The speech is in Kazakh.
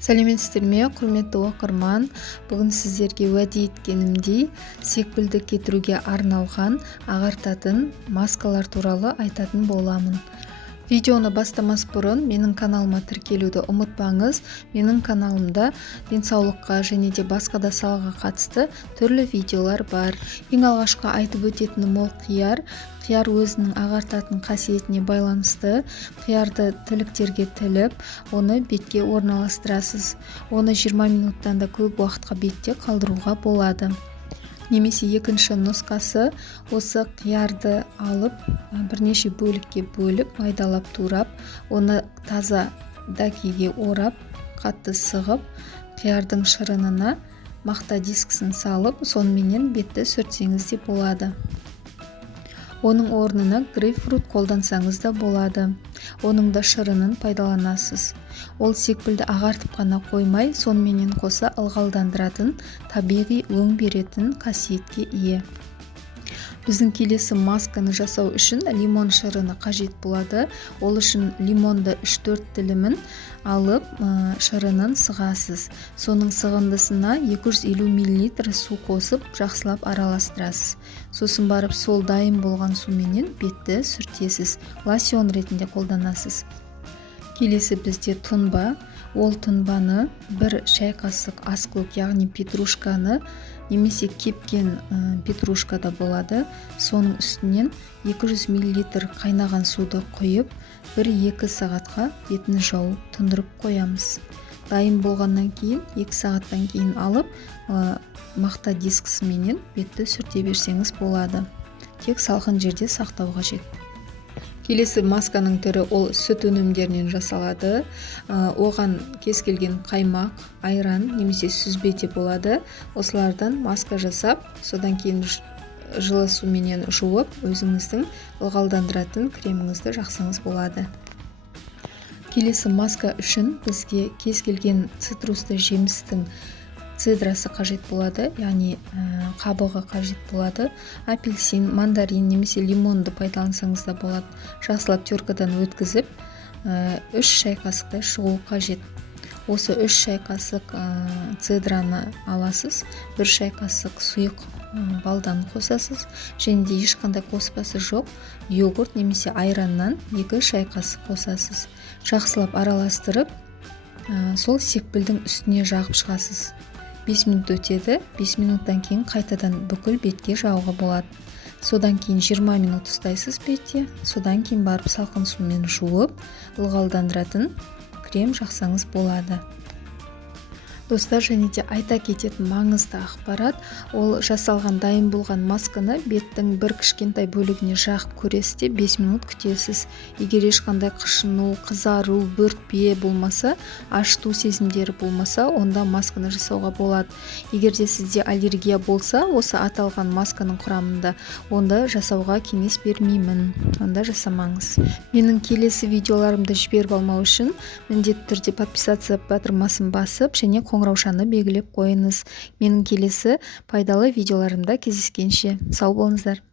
Сәлеметсіздер ме, құрметті оқырман? Бүгін сіздерге уәде еткенімдей секпілді кетіруге арналған ағартатын маскалар туралы айтатын боламын. Видеоны бастамас бұрын менің каналыма тіркелуді ұмытпаңыз. Менің каналымда денсаулыққа және де басқа да салаға қатысты түрлі видеолар бар. Ең алғашқы айтып өтетінім ол қияр. Қияр өзінің ағартатын қасиетіне байланысты қиярды тіліктерге тіліп, оны бетке орналастырасыз. Оны 20 минуттан да көп уақытқа бетте қалдыруға болады. Немесе екінші нұсқасы, осы қиярды алып, бірнеше бөлікке бөліп, майдалап турап, оны таза дәкеге орап, қатты сығып, қиярдың шырынына мақта дискісін салып, сонымен бетті сүртсеңіз де болады. Оның орнына грейпфрут қолдансаңыз да болады. Оның да шырынын пайдаланасыз. Ол секпілді ағартып қана қоймай, сонымен қоса ылғалдандыратын, табиғи өң беретін қасиетке ие. Біздің келесі масканы жасау үшін лимон шырыны қажет болады. Ол үшін лимонды 3-4 тілімін алып, шырынын сығасыз. Соның сығындысына 250 мл су қосып, жақсылап араластырасыз. Сосын барып сол дайын болған суменен бетті сүртесіз. Лосьон ретінде қолданасыз. Келесі бізде тұнба. Ол тұнбаны 1 шай қасық аскөк, яғни петрушканы, немесе кепкен петрушка да болады. Соның үстінен 200 мл қайнаған суды құйып, 1-2 сағатқа бетін жауып тұндырып қоямыз. Дайын болғаннан кейін 2 сағаттан кейін алып, мақта дискісіменен бетті сүрте берсеңіз болады. Тек салқын жерде сақтау қажет. Келесі масканың түрі ол сүт өнімдерінен жасалады. Оған кез келген қаймақ, айран немесе сүзбе де болады. Осылардан маска жасап, содан кейін жылы суменен жуып, өзіңіздің ылғалдандыратын креміңізді жақсаңыз болады. Келесі маска үшін бізге кез келген цитрусты жемістің цедрасы қажет болады, яғни қабығы қажет болады. Апельсин, мандарин немесе лимонды пайдалансаңыз да болады. Жақсылап теркадан өткізіп, 3 шай қасықтай шығу қажет. Осы 3 шай қасық цедраны аласыз, 1 шай қасық сұйық балдан қосасыз, және де ешқандай қоспасы жоқ йогурт немесе айраннан 2 шай қасық қосасыз. Жақсылап араластырып, сол секпілдің үстіне жағып шығасыз. 5 минут өтеді, 5 минуттан кейін қайтадан бүкіл бетке жағуға болады. Содан кейін 20 минут ұстайсыз бетте, содан кейін барып салқын сумен жуып, ылғалдандыратын крем жақсаңыз болады. Достар, және де айта кететін маңызды ақпарат, ол жасалған дайын болған масканы беттің бір кішкентай бөлігіне жағып көресіз де 5 минут күтесіз. Егер ешқандай қышыну, қызару, бөртпе болмаса, ашыту сезімдері болмаса, онда масканы жасауға болады. Егер де сізде аллергия болса, осы аталған масканың құрамында, онда жасауға кеңес бермеймін. Онда жасамаңыз. Менің келесі видеоларымды жіберіп алмау үшін міндетті түрде подписация батырмасын басып, және қоңыраушаны белгілеп қойыңыз. Менің келесі пайдалы видеоларымда кездескенше сау болыңыздар.